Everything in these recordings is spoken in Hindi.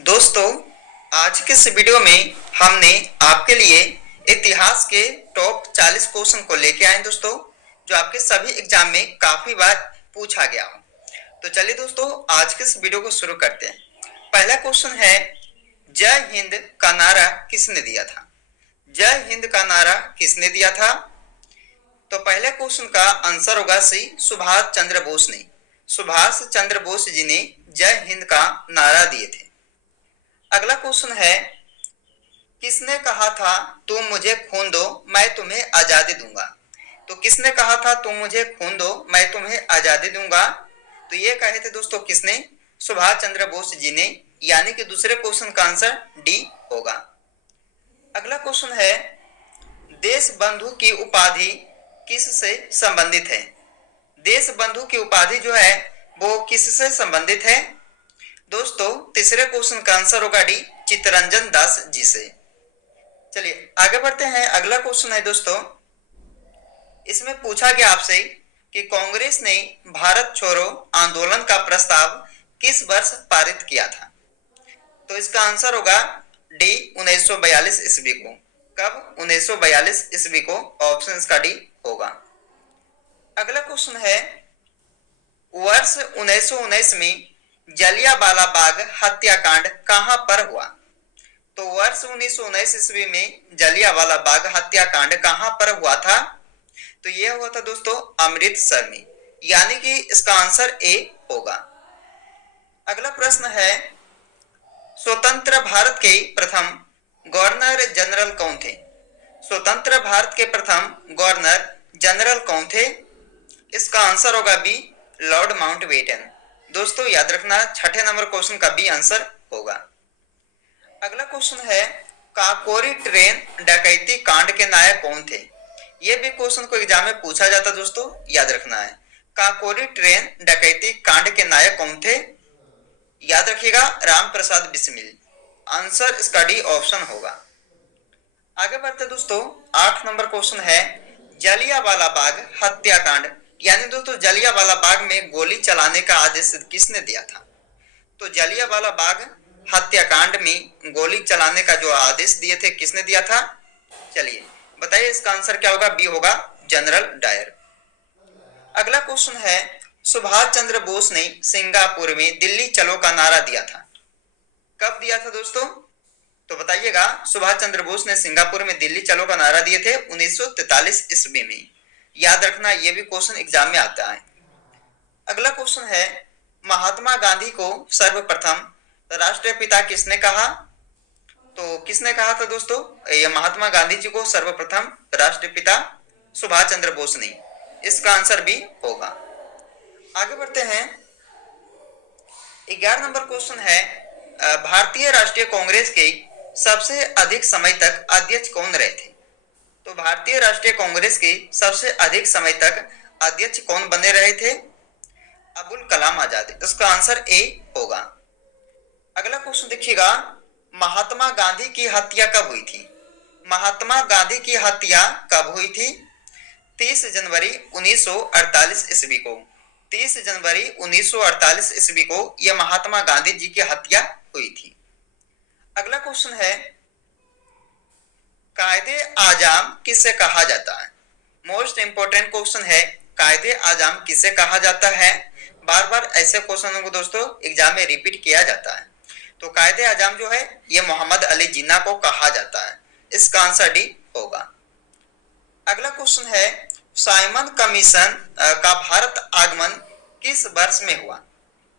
दोस्तों, आज के इस वीडियो में हमने आपके लिए इतिहास के टॉप 40 क्वेश्चन को लेके आए दोस्तों, जो आपके सभी एग्जाम में काफी बार पूछा गया हो। तो चलिए दोस्तों, आज के इस वीडियो को शुरू करते हैं। पहला क्वेश्चन है, जय हिंद का नारा किसने दिया था? जय हिंद का नारा किसने दिया था? तो पहले क्वेश्चन का आंसर होगा सी, सुभाष चंद्र बोस ने। सुभाष चंद्र बोस जी ने जय हिंद का नारा दिए थे। अगला क्वेश्चन है, किसने कहा था तुम मुझे खून दो मैं तुम्हें आजादी दूंगा? तो किसने कहा था तुम मुझे खून दो मैं तुम्हें आजादी दूंगा? तो ये कहे थे दोस्तों किसने? सुभाष चंद्र बोस जी ने, यानी कि दूसरे क्वेश्चन का आंसर डी होगा। अगला क्वेश्चन है, देश बंधु की उपाधि किससे संबंधित है? देश बंधु की उपाधि जो है वो किससे संबंधित है? दोस्तों, तीसरे क्वेश्चन का आंसर होगा डी, चित्तरंजन दास जी से। चलिए आगे बढ़ते हैं। अगला क्वेश्चन है दोस्तों, इसमें पूछा गया आपसे कि कांग्रेस ने भारत छोड़ो आंदोलन का प्रस्ताव किस वर्ष पारित किया था? तो इसका आंसर होगा डी, 1942 ईस्वी को। कब? 1942 ईस्वी को। ऑप्शन इसका डी होगा। अगला क्वेश्चन है, वर्ष 1919 में जलियांवाला बाग हत्याकांड कहां पर हुआ? तो वर्ष 1919 ईस्वी में जलियांवाला बाग हत्याकांड कहां पर हुआ था? तो यह हुआ था दोस्तों अमृतसर में, यानी कि इसका आंसर ए होगा। अगला प्रश्न है, स्वतंत्र भारत के प्रथम गवर्नर जनरल कौन थे? स्वतंत्र भारत के प्रथम गवर्नर जनरल कौन थे? इसका आंसर होगा बी, लॉर्ड माउंटबेटन। दोस्तों याद रखना, छठे नंबर क्वेश्चन का बी आंसर होगा। अगला क्वेश्चन है, काकोरी ट्रेन डकैती कांड के नायक कौन थे? यह भी क्वेश्चन को एग्जाम में पूछा जाता दोस्तों, याद रखना है। काकोरी ट्रेन डकैती कांड के नायक कौन थे? याद रखिएगा, राम प्रसाद बिस्मिल। आंसर इसका डी ऑप्शन होगा। आगे बढ़ते दोस्तों, 8 नंबर क्वेश्चन है, जलियांवाला बाग हत्याकांड, यानी दोस्तों जलियांवाला बाग में गोली चलाने का आदेश किसने दिया था? तो जलियांवाला बाग हत्याकांड में गोली चलाने का जो आदेश दिए थे किसने दिया था? चलिए बताइए, इसका आंसर क्या होगा? बी होगा, जनरल डायर। अगला क्वेश्चन है, सुभाष चंद्र बोस ने सिंगापुर में दिल्ली चलो का नारा दिया था। कब दिया था दोस्तों? तो बताइएगा, सुभाष चंद्र बोस ने सिंगापुर में दिल्ली चलो का नारा दिए थे 1943 ईस्वी में। याद रखना, यह भी क्वेश्चन एग्जाम में आता है। अगला क्वेश्चन है, महात्मा गांधी को सर्वप्रथम राष्ट्रपिता किसने कहा? तो किसने कहा था दोस्तों? यह महात्मा गांधी जी को सर्वप्रथम राष्ट्रपिता सुभाष चंद्र बोस ने। इसका आंसर भी होगा। आगे बढ़ते हैं। 11 नंबर क्वेश्चन है, भारतीय राष्ट्रीय कांग्रेस के सबसे अधिक समय तक अध्यक्ष कौन रहे थे? तो भारतीय राष्ट्रीय कांग्रेस के सबसे अधिक समय तक अध्यक्ष कौन बने रहे थे? अबुल कलाम आजाद। इसका आंसर ए होगा। अगला क्वेश्चन देखिएगा, महात्मा गांधी की हत्या कब हुई थी? महात्मा गांधी की हत्या कब हुई थी? 30 जनवरी 1948 ईस्वी को। 30 जनवरी 1948 ईस्वी को यह महात्मा गांधी जी की हत्या हुई थी। अगला क्वेश्चन है, कायदे आजम किसे कहा जाता है? मोस्ट इंपोर्टेंट क्वेश्चन है, कायदे आजम किसे कहा जाता है? बार बार ऐसे क्वेश्चनों को दोस्तों एग्जाम में रिपीट किया जाता है। तो कायदे आजम जो है ये मोहम्मद अली जिन्ना को कहा जाता है। इसका आंसर डी होगा। अगला क्वेश्चन है, साइमन कमीशन का भारत आगमन किस वर्ष में हुआ?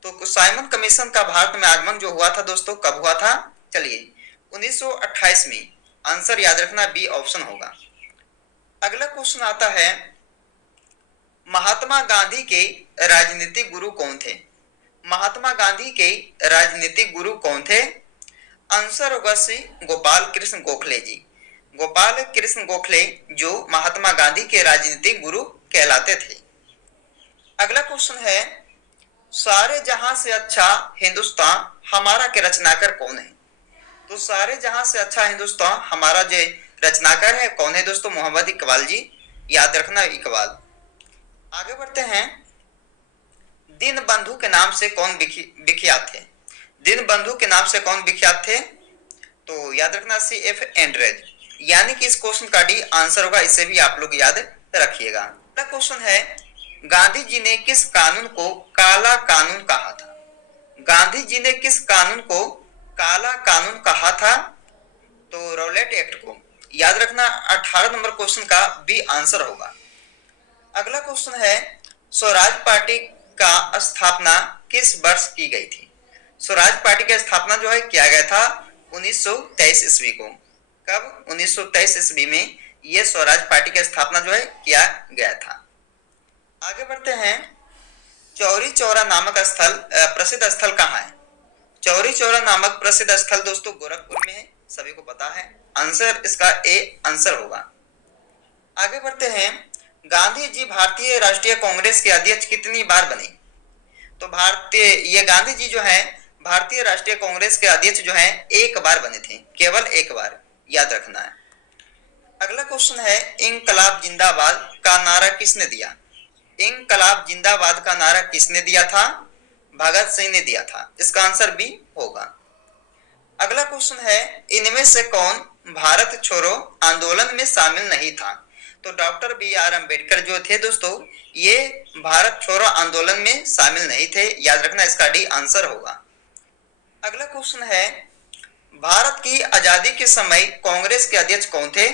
तो साइमन कमीशन का भारत में आगमन जो हुआ था दोस्तों, कब हुआ था? चलिए 1928 में। आंसर याद रखना, बी ऑप्शन होगा। अगला क्वेश्चन आता है, महात्मा गांधी के राजनीतिक गुरु कौन थे? महात्मा गांधी के राजनीतिक गुरु कौन थे? आंसर होगा सी, गोपाल कृष्ण गोखले जी। गोपाल कृष्ण गोखले जो महात्मा गांधी के राजनीतिक गुरु कहलाते थे। अगला क्वेश्चन है, सारे जहां से अच्छा हिंदुस्तान हमारा के रचनाकार कौन है? तो सारे जहां से अच्छा हिंदुस्तान हमारा जो रचनाकार है कौन है दोस्तों? मोहम्मद इकबाल जी। याद रखना, इकबाल। आगे बढ़ते हैं। दीन बंधु के नाम से कौन विख्यात थे? दीनबंधु के नाम से कौन विख्यात थे? तो याद रखना CF एंड्रेज, यानी कि इस क्वेश्चन का डी आंसर होगा। इसे भी आप लोग याद रखिएगा। अगला क्वेश्चन है, गांधी जी ने किस कानून को काला कानून कहा था? गांधी जी ने किस कानून को काला कानून कहा था? तो रॉलेट एक्ट को। याद रखना 18 नंबर क्वेश्चन का बी आंसर होगा। अगला क्वेश्चन है, स्वराज पार्टी का स्थापना किस वर्ष की गई थी? स्वराज पार्टी की स्थापना जो है किया गया था 1923 ईस्वी को। कब? 1923 ईस्वी में यह स्वराज पार्टी की स्थापना जो है किया गया था। आगे बढ़ते हैं, चौरी चौरा नामक स्थल प्रसिद्ध स्थल कहाँ है? चौरी चौरा नामक प्रसिद्ध स्थल दोस्तों गोरखपुर में है, सभी को पता है। आंसर इसका ए आंसर होगा। आगे बढ़ते हैं, गांधी जी भारतीय राष्ट्रीय कांग्रेस के अध्यक्ष कितनी बार बने? तो ये गांधी जी जो है भारतीय राष्ट्रीय कांग्रेस के अध्यक्ष जो है एक बार बने थे, केवल एक बार, याद रखना है। अगला क्वेश्चन है, इंकलाब जिंदाबाद का नारा किसने दिया? इंकलाब जिंदाबाद का नारा किसने दिया था? भगत सिंह ने दिया था। इसका आंसर बी होगा। अगला क्वेश्चन है, इनमें से कौन भारत छोड़ो आंदोलन में शामिल नहीं था? तो डॉक्टर BR अम्बेडकर जो थे दोस्तों, ये भारत छोड़ो आंदोलन में शामिल नहीं थे। याद रखना इसका डी आंसर होगा। अगला क्वेश्चन है, भारत की आजादी के समय कांग्रेस के अध्यक्ष कौन थे?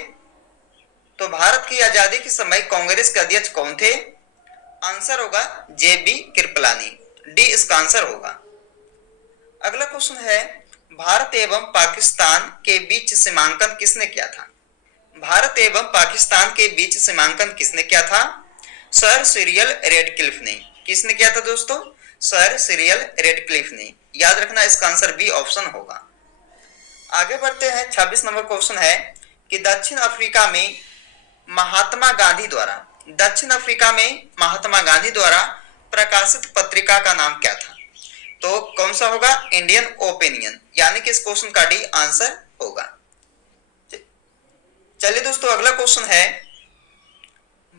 तो भारत की आजादी के समय कांग्रेस के अध्यक्ष कौन थे? आंसर होगा JB कृपलानी, डी इसका आंसर होगा। अगला क्वेश्चन है, भारत एवं पाकिस्तान के बीच सीमांकन किसने किया था? भारत एवं पाकिस्तान के बीच सीमांकन किसने किया था? सर सिरियल रेडक्लिफ ने। किसने किया था दोस्तों? सर सिरियल रेडक्लिफ ने। याद रखना इसका आंसर बी ऑप्शन होगा। आगे बढ़ते हैं, 26 नंबर क्वेश्चन है कि दक्षिण अफ्रीका में महात्मा गांधी द्वारा प्रकाशित पत्रिका का नाम क्या था? तो कौन सा होगा? इंडियन ओपिनियन, यानी कि इस क्वेश्चन का डी आंसर होगा। चलिए दोस्तों, अगला क्वेश्चन है,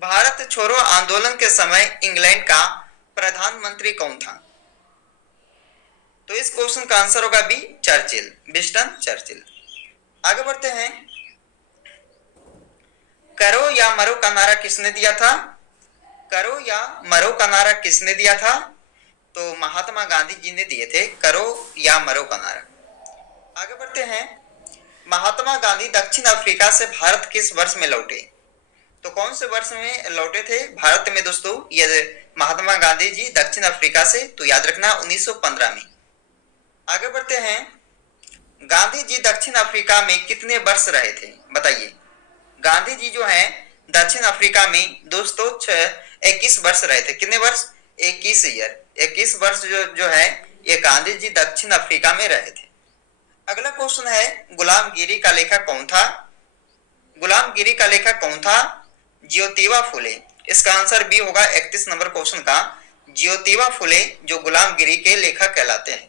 भारत छोड़ो आंदोलन के समय इंग्लैंड का प्रधानमंत्री कौन था? तो इस क्वेश्चन का आंसर होगा बी चर्चिल, विंस्टन चर्चिल। आगे बढ़ते हैं, करो या मरो का नारा किसने दिया था? करो या मरो का नारा किसने दिया था? तो महात्मा गांधी जी ने दिए थे करो या मरो का नारा। आगे बढ़ते हैं, महात्मा गांधी दक्षिण अफ्रीका से भारत किस वर्ष में लौटे? तो कौन से वर्ष में लौटे थे भारत में दोस्तों ये महात्मा गांधी जी दक्षिण अफ्रीका से? तो याद रखना 1915 में। आगे बढ़ते हैं, गांधी जी दक्षिण अफ्रीका में कितने वर्ष रहे थे? बताइए। गांधी जी जो है दक्षिण अफ्रीका में दोस्तों 21 वर्ष रहे थे। कितने वर्ष? 21 ईयर, 21 वर्ष जो है ये गांधी जी दक्षिण अफ्रीका में रहे थे। अगला क्वेश्चन है, गुलामगिरी का लेखक कौन था? गुलामगिरी का लेखक कौन था? ज्योतिबा फुले। इसका आंसर बी होगा 31 नंबर क्वेश्चन का। ज्योतिबा फुले जो गुलामगिरी के लेखक कहलाते हैं।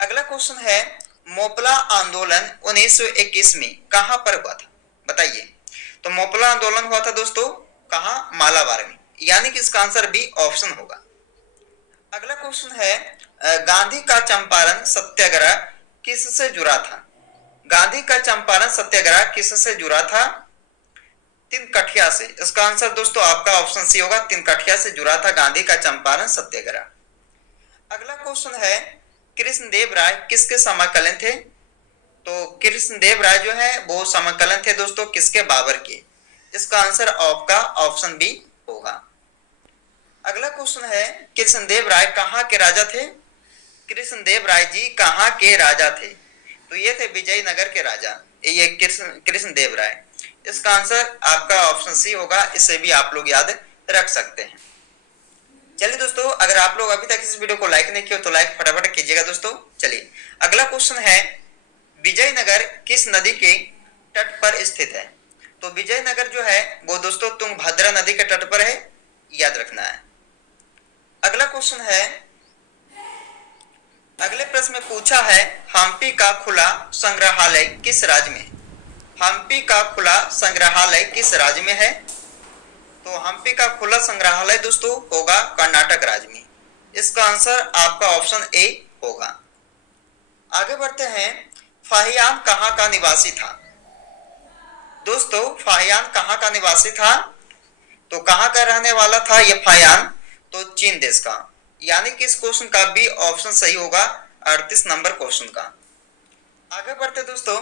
अगला क्वेश्चन है, मोपला आंदोलन 1921 में कहां पर हुआ था? बताइए। तो मोपला आंदोलन हुआ था दोस्तों कहां? मालाबार में, यानी कि इसका आंसर बी ऑप्शन होगा। अगला क्वेश्चन है, गांधी का चंपारण सत्याग्रह किससे जुड़ा था? गांधी का चंपारण सत्याग्रह किससे जुड़ा था? तिनकठिया से। इसका आंसर दोस्तों आपका ऑप्शन सी होगा, तिनकठिया से जुड़ा था गांधी का चंपारण सत्याग्रह। अगला क्वेश्चन है, कृष्णदेव राय किसके समकालीन थे? तो कृष्णदेव राय जो है वो समकालीन थे दोस्तों किसके? बाबर के। इसका आंसर आपका ऑप्शन बी होगा। अगला क्वेश्चन है, कृष्णदेव राय कहाँ के राजा थे? कृष्णदेव राय जी कहाँ के राजा थे? तो ये थे विजयनगर के राजा, ये कृष्णदेव राय। इसका आंसर आपका ऑप्शन सी होगा। इसे भी आप लोग याद रख सकते हैं। चलिए दोस्तों, अगर आप लोग अभी तक इस वीडियो को लाइक नहीं किया तो लाइक फटाफट कीजिएगा दोस्तों। चलिए अगला क्वेश्चन है, विजयनगर किस नदी के तट पर स्थित है? तो विजयनगर जो है वो दोस्तों तुंगभद्रा नदी के तट पर है, याद रखना है। अगला क्वेश्चन है, अगले प्रश्न में पूछा है, हम्पी का खुला संग्रहालय किस राज्य में? हम्पी का खुला संग्रहालय किस राज्य में है? तो हम्पी का खुला संग्रहालय दोस्तों होगा कर्नाटक राज्य में। इसका आंसर आपका ऑप्शन ए होगा। आगे बढ़ते हैं। फाहियान कहाँ का निवासी था? दोस्तों फाहियान कहाँ का निवासी था? तो कहाँ का रहने वाला था ये फाहियान? तो चीन देश का। यानी कि इस क्वेश्चन का बी ऑप्शन सही होगा 38 नंबर क्वेश्चन का। आगे बढ़ते दोस्तों,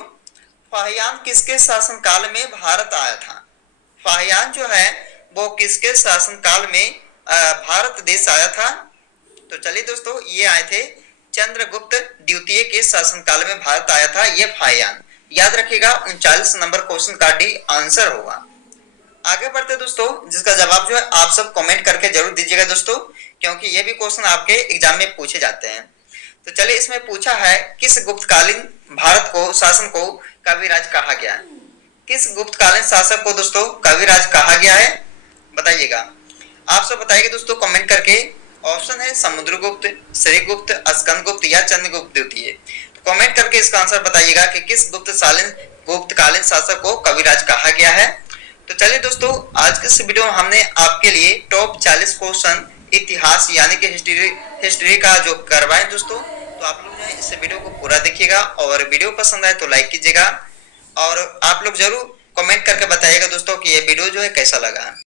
फाहियान किसके शासनकाल में भारत आया था? फाहियान जो है वो किसके शासनकाल में भारत देश आया था? तो चलिए दोस्तों, ये आए थे चंद्रगुप्त द्वितीय के शासनकाल में भारत आया था ये फाहियान। याद रखिएगा 39 नंबर क्वेश्चन का डी आंसर होगा। आगे बढ़ते दोस्तों, जिसका जवाब जो है आप सब कमेंट करके जरूर दीजिएगा दोस्तों, क्योंकि ये भी क्वेश्चन आपके एग्जाम में पूछे जाते हैं। तो चलिए, इसमें पूछा है किस गुप्तकालीन भारत को शासन को कविराज कहा गया है? किस गुप्तकालीन शासक को दोस्तों कविराज कहा गया है? बताइएगा। आप सब बताइए दोस्तों कमेंट करके। ऑप्शन है समुद्रगुप्त, श्रीगुप्त, स्कंदगुप्त या चंद्रगुप्त द्वितीय। तो कमेंट करके इसका आंसर बताइएगा कि किस गुप्तकालीन शासक को कविराज कहा गया है। तो चलिए दोस्तों, आज के इस वीडियो में हमने आपके लिए टॉप 40 क्वेश्चन इतिहास यानी कि हिस्ट्री का जो करवाएं दोस्तों। तो आप लोग जो है इस वीडियो को पूरा देखिएगा और वीडियो पसंद आए तो लाइक कीजिएगा और आप लोग जरूर कमेंट करके बताइएगा दोस्तों कि ये वीडियो जो है कैसा लगा।